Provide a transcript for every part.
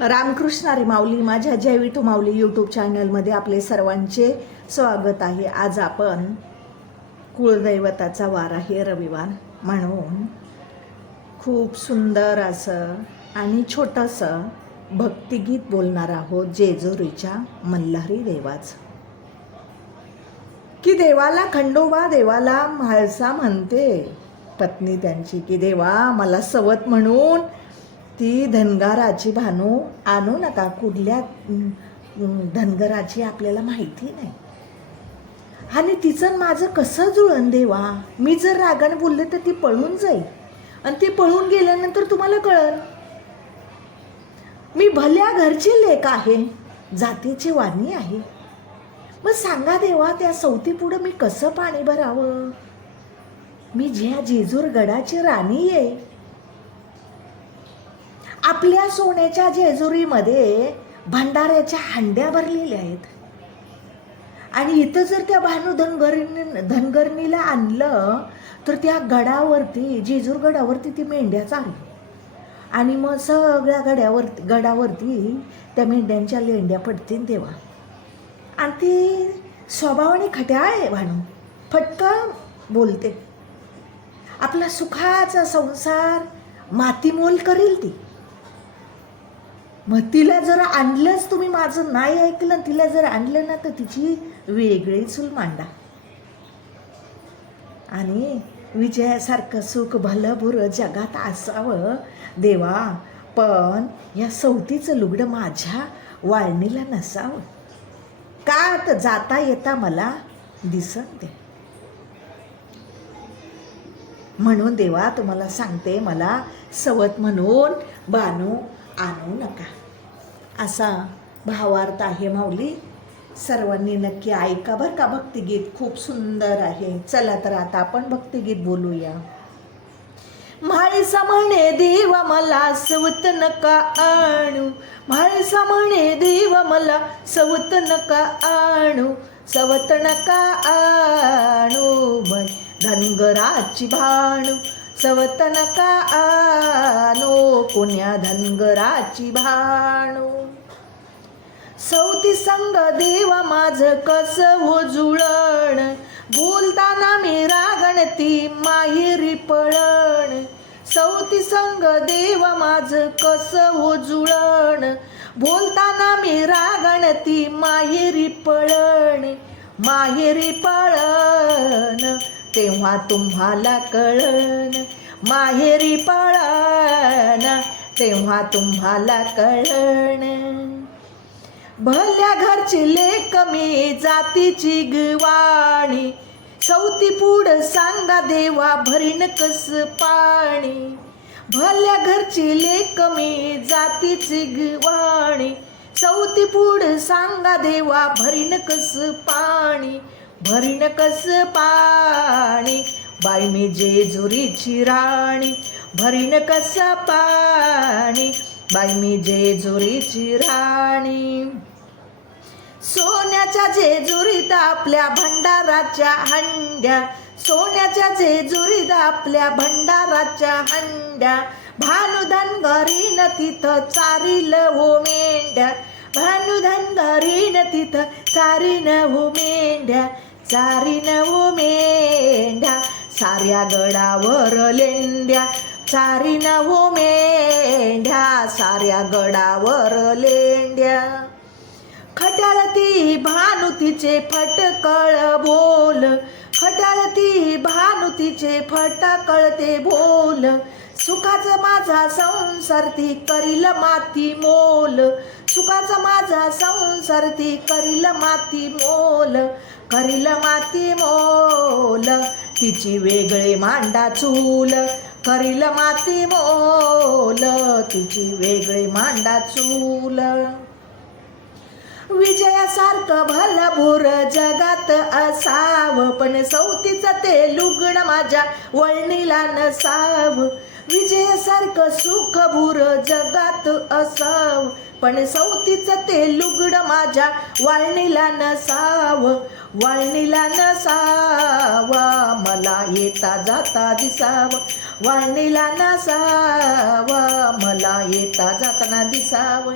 रामकृष्ण रे माऊली माझ्या जय विठू माऊली यूट्यूब चॅनलमध्ये आपले सर्वांचे स्वागत आहे. आज आपण कुळदैवताचा वार आहे रविवार म्हणून. खूप सुंदर असं आणि छोटंसं भक्तिगीत बोलणार आहोत जेजुरीच्या मल्हारी देवाचं. की देवाला खंडोबा देवाला म्हाळसा म्हणते. पत्नी त्यांची की देवा मला सवत म्हणून ती धनगाराची भानू आणू नका. कुठल्या धनगराची आपल्याला माहिती नाही. आणि तिचं माझं कसं जुळण देवा? मी जर रागाने बोलले तर ती पळून जाईल. आणि ती पळून गेल्यानंतर तुम्हाला कळल मी भल्या घरची लेख आहे. जातीची वाणी आहे. मग सांगा देवा त्या सवती पुढं मी कसं पाणी भरावं? मी ज्या जेजूर गडाची राणी आहे आपल्या सोन्याच्या जेजुरीमध्ये भंडाऱ्याच्या हंड्या भरलेल्या आहेत. आणि इथं जर त्या भानू धनगरणी धनगरणीला आणलं तर त्या गडावरती जेजूर गडावरती ती मेंढ्या चालली आणि मग सगळ्या गड्यावर गडावरती त्या मेंढ्यांच्या लेंड्या पडतील तेव्हा. आणि ती स्वभावाने खट्याळ आहे भानू. फटकन बोलते. आपला सुखाचा संसार मातीमोल करील ती. मग तिला जर आणलंच तुम्ही माझं नाही ऐकलं तिला जर आणलं ना तर तिची वेगळी चूल मांडा. आणि विजयासारखं सुख भलं जगात असावं. देवा पण या सवतीचं लुगडं माझ्या वाळणीला नसावं. का तर जाता येता मला दिसत दे म्हणून देवा तुम्हाला सांगते मला सवत म्हणून बानू आणू नका. असा भावार्थ आहे माऊली. सर्वांनी नक्की ऐका बरं का भक्तिगीत. खूप सुंदर आहे. चला तर आता आपण भक्तिगीत बोलूया. म्हाळसा म्हणे देव मला सवत नका आणू. म्हाळसा म्हणे देव मला सवत नका आणू. सवत नका आणू धनगराची भाणू. सवत का आणू कोण्या धनगराची भाणू. सौती संग देव माझ कस हो जुळण बोलताना मी रागण ती माहेरी पळण. सौती संग देव माझ कस हो जुळण बोलताना मी रागणती माहेरी पळण. माहेरी पळण. तेव्हा तुम्हाला कळण माहेरी पळण तेव्हा तुम्हाला कळण. भल्या घरची लेक मी जातीची गवाणी. चौथी पुढ सांगा देवा भरीन कस पाणी. भल्या घरची लेक मी जातीची गवाणी. चौथी पुढ सांगा देवा भरीन कस पाणी. भरीन कस पाणी? बाई मी जेजुरीची राणी भरीन कस पाणी? बाई मी जेजुरीची राणी. सोन्याच्या जेजुरीत आपल्या भंडाराच्या हंड्या सोन्याच्या जेजुरीत आपल्या भंडाराच्या हंड्या भानुधन घरीन तिथं चारील हो मेंढ्या भानुधन घरीन तिथं चारीन हो मेंढ्या. चारीन हो मेंढ्या साऱ्या गडावर लेंड्या चारीन हो मेंढ्या साऱ्या गडावर लेंड्या खटाळती भानुतीचे फटकळ बोल खटाळती भानुतीचे फटकळ ते बोल. सुखाचा माझा संसार ती करील माती मोल. सुखाचा माझा संसार ती करील माती मोल. करील माती मोल. तिची वेगळे मांडा चूल. करील माती मोल. तिची वेगळी मांडा चूल. विजयासारखं भलं जगात असाव पण सौतीचं ते लुगणं माझ्या वळणीला नसावं. विजयासारखं सुख भूर जगात असाव. पण सवतीचं ते लुगड माझ्या वाळणीला नसाव. वाळणीला नसावा मला येता जाता दिसाव. वाळणीला नसावा मला येता जाताना दिसाव.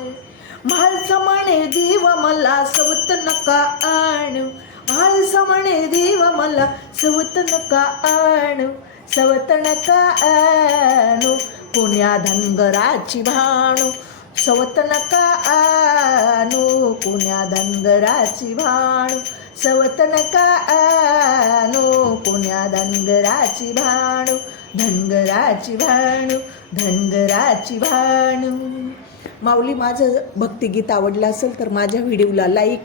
म्हाळस म्हणे देव मला सवत नका आणू. म्हाळस म्हणे देव मला सवत नका आणू. सवतनका आणू पुण्या धनगराची भाणू सवतनका आणू पुण्या धनगराची भाणू सवतनका आणू पुण्या धनगराची भाणू धनगराची भाणू धनगराची भाणू माऊली माझं भक्तिगीत आवडलं असेल तर माझ्या व्हिडिओला लाईक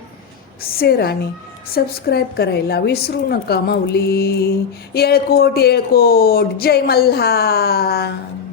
शेअर आणि सबस्क्राईब करायला विसरू नका माऊली. येळकोट येळकोट. जय मल्हार.